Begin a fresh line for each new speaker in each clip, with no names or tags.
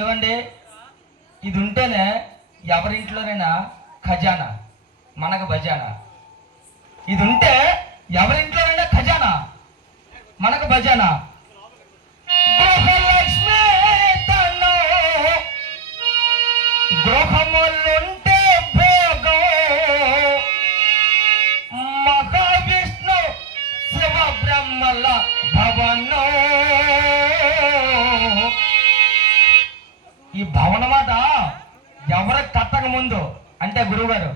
ఏమండి? ఇది ఉంటేనే ఎవరింట్లోనైనా ఖజానా? మనకు భజానా? ఇది ఉంటే ఎవరింట్లోనైనా ఖజానా? మనకు భజానా? గృహములుంటే భోగం. మహావిష్ణు శివ బ్రహ్మల భవనం ఈ భవన మాట ఎవరి కట్టక ముందు? అంటే గురువుగారు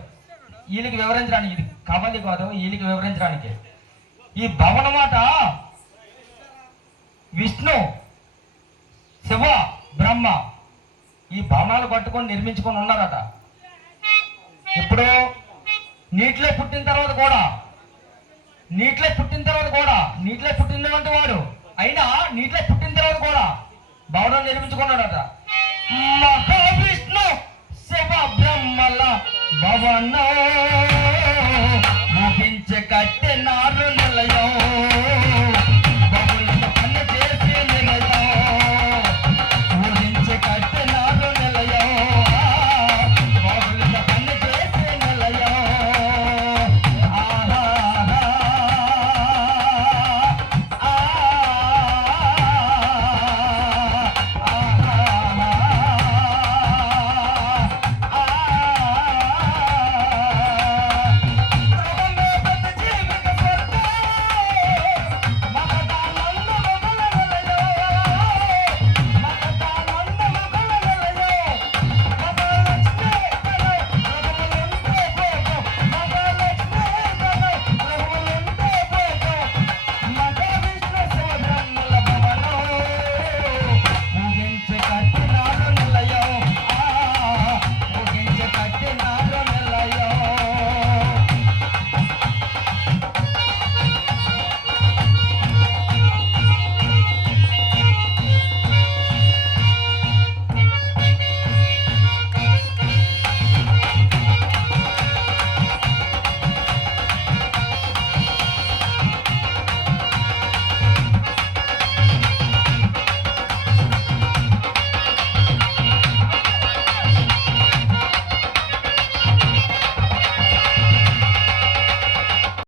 వీళ్ళకి వివరించడానికి ఇది కవలి కాదు వీళ్ళకి వివరించడానికి. ఈ భవన మాట విష్ణు శివ బ్రహ్మ ఈ భవనాలు కట్టుకొని నిర్మించుకొని ఉన్నారట. ఇప్పుడు నీటిలో పుట్టిన తర్వాత కూడా నీటిలో పుట్టిన తర్వాత కూడా నీటిలో పుట్టినటువంటి వాడు అయినా నీటిలో పుట్టిన తర్వాత కూడా భవనం నిర్మించుకున్నాడట. మహావిష్ణు శివ బ్రహ్మల భవనం.